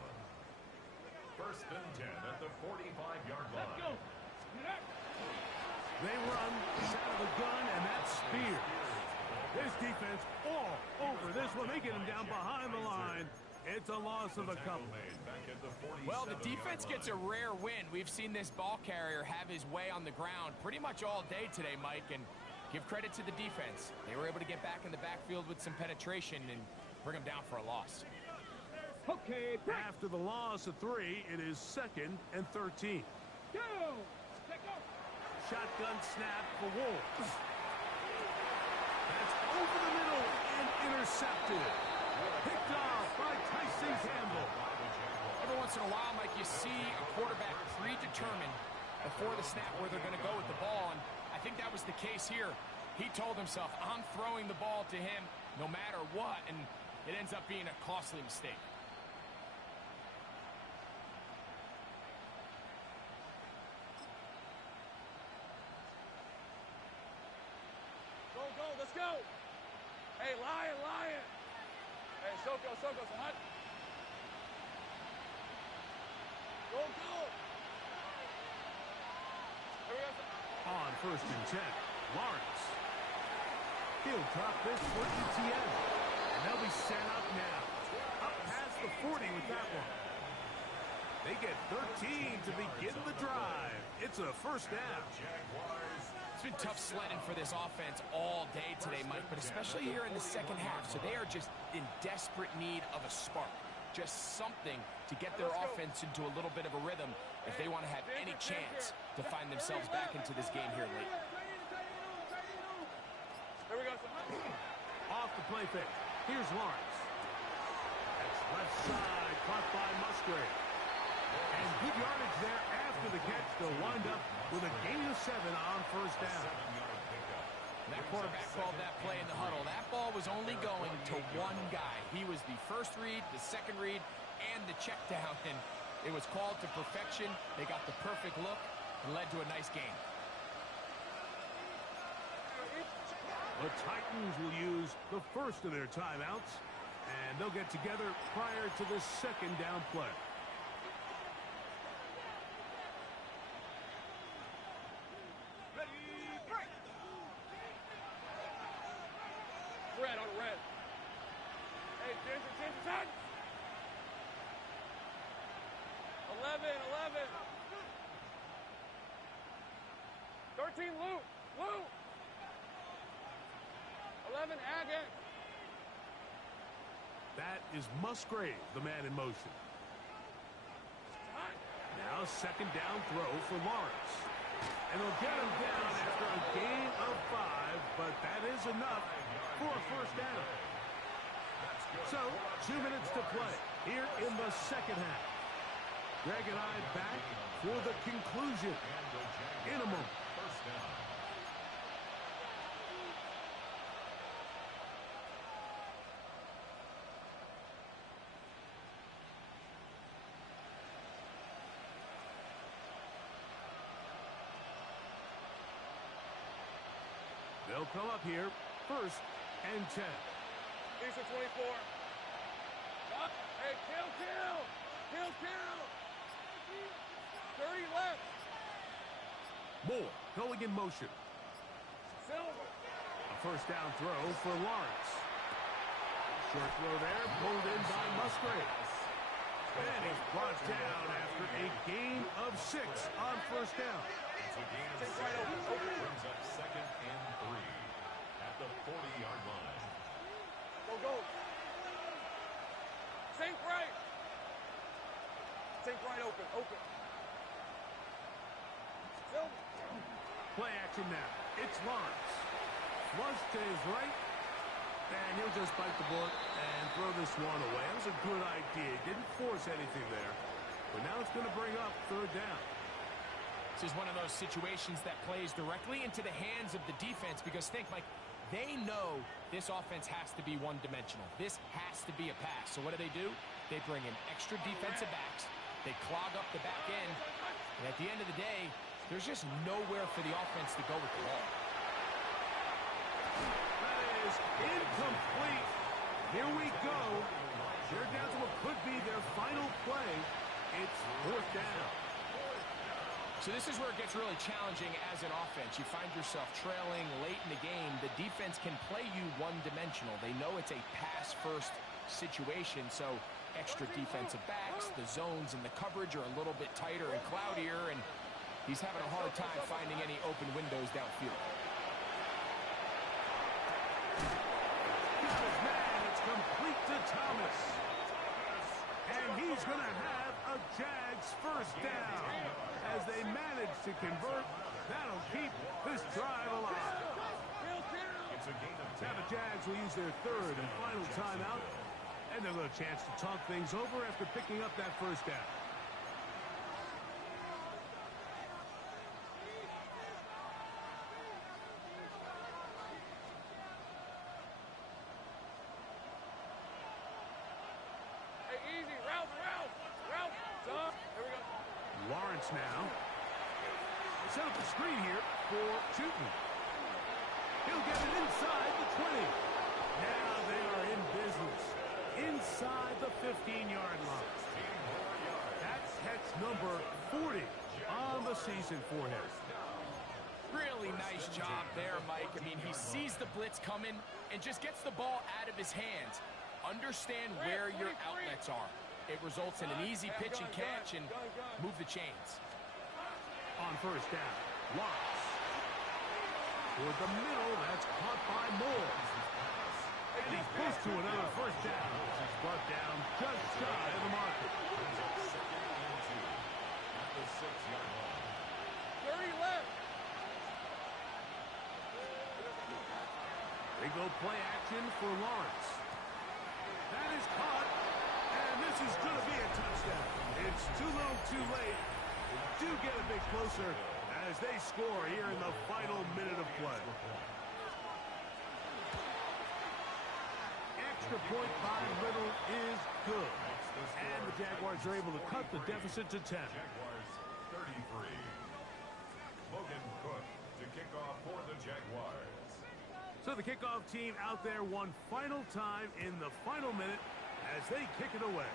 First and 10 at the 45-yard line. Let's go. They run, he's out of the gun, and that's Spears. This defense all over this one. They get him down behind the line. It's a loss of a couple. Well, the defense gets a rare win. We've seen this ball carrier have his way on the ground pretty much all day today, Mike, and give credit to the defense. They were able to get back in the backfield with some penetration and bring him down for a loss. Okay, break. After the loss of 3, it is second and 13. Go. Let go. Shotgun snap for Wolves. That's over the middle and intercepted. Picked off by Tyson Campbell. Every once in a while, Mike, you see a quarterback predetermined before the snap where they're going to go with the ball, and I think that was the case here. He told himself, I'm throwing the ball to him no matter what, and it ends up being a costly mistake. Go, go, let's go. Hey, Lion, Lion. Hey, Soko, Soko, so hot. Go, go. Here we go. On first and 10, Lawrence. He'll drop this for ETN. And they'll be set up now. Up past the 40 with that one. They get 13 to begin the drive. It's a first down. It's been tough sledding for this offense all day today, Mike, but especially here in the second half. So they are just in desperate need of a spark. Just something to get their offense into a little bit of a rhythm if they want to have any chance to find themselves back into this game here late. Here we go. Off the play fake. Here's Lawrence. That's left side, caught by Musgrave. And good yardage there after the catch. They'll wind up with a gain of 7 on first down. That quarterback called that play in the huddle. That ball was only going to one guy. He was the first read, the second read, and the check down. And it was called to perfection. They got the perfect look and led to a nice game. The Titans will use the first of their timeouts, and they'll get together prior to the second down play. Red on red. Hey, Ginger, 10. 11. 13, Luke. 11, Agate. That is Musgrave, the man in motion. Now second down throw for Lawrence. And they'll get him down after a gain of 5, but that is enough for a first down. So, 2 minutes to play here in the second half. Greg and I back for the conclusion in a moment. First down. They'll come up here, 1st and 10. These are 24. Hey, kill. 30 left. Moore going in motion. Silver. A first down throw for Lawrence. Short throw there, pulled in by Musgrave. And he's brought down after a gain of 6 on first down. It's a gain of 6. Brings up 2nd and 3 at the 40-yard line. Go. Sink right. Open. Silver. Play action now. It's Lawrence. Flush to his right. And he'll just bite the bullet and throw this one away. That was a good idea. Didn't force anything there. But now it's going to bring up 3rd down. This is one of those situations that plays directly into the hands of the defense because think, Mike, they know this offense has to be one-dimensional. This has to be a pass. So what do? They bring in extra defensive backs. They clog up the back end. And at the end of the day, there's just nowhere for the offense to go with the ball. That is incomplete. Here we go. They're down to what could be their final play. It's 4th down. So this is where it gets really challenging as an offense. You find yourself trailing late in the game. The defense can play you one-dimensional. They know it's a pass-first situation, so extra defensive backs, the zones and the coverage are a little bit tighter and cloudier, and he's having a hard time finding any open windows downfield. Got his man. It's complete to Thomas. And he's going to have a Jags first down. As they manage to convert, that'll keep this drive alive. It's a gain of 10. Now the Jags will use their 3rd and final timeout. And they'll get a chance to talk things over after picking up that first down. Hey, easy. Route. Stop. Here we go. Lawrence now. Set up the screen here for Chutin. He'll get it inside the 20. Now they are in business. Inside the 15-yard line. That's catch number 40 on the season for him. Really nice job there, Mike. I mean, he sees the blitz coming and just gets the ball out of his hands. Understand where your outlets are. It results in an easy pitch and catch and move the chains. On first down, Lawrence. Toward the middle, that's caught by Moore. And he's pushed to another first down. He's brought down just shy of the marker. Second and 2 at the 6-yard line. 30 left. They go play action for Lawrence. That is caught, and this is going to be a touchdown. It's too little too late. They do get a bit closer as they score here in the final minute of play. Extra point by Little is good. And the Jaguars are able to cut the deficit to 10. Jaguars 33. Logan Cook to kick off for the Jaguars. So the kickoff team out there one final time in the final minute as they kick it away.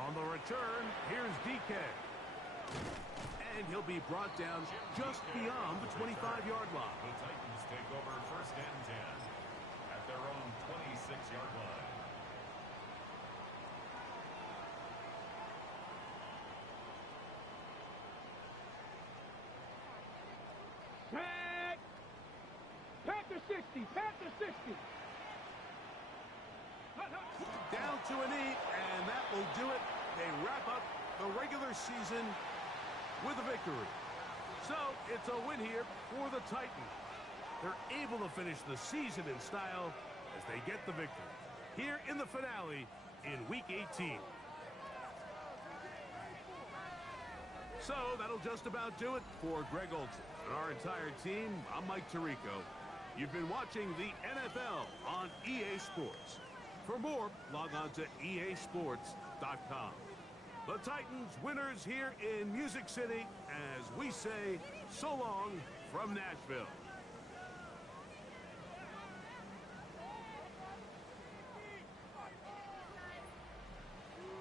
On the return, here's DK. And he'll be brought down just beyond the 25-yard line. The Titans take over first and 10 at their own 26-yard line. Tag! Panther 60! Panther 60! Down to a knee, and that will do it. They wrap up the regular season with a victory. So it's a win here for the Titans. They're able to finish the season in style as they get the victory here in the finale in Week 18. So that'll just about do it for Greg Olson and our entire team. I'm Mike Tirico. You've been watching the NFL on EA Sports. For more, log on to easports.com. The Titans winners here in Music City as we say so long from Nashville.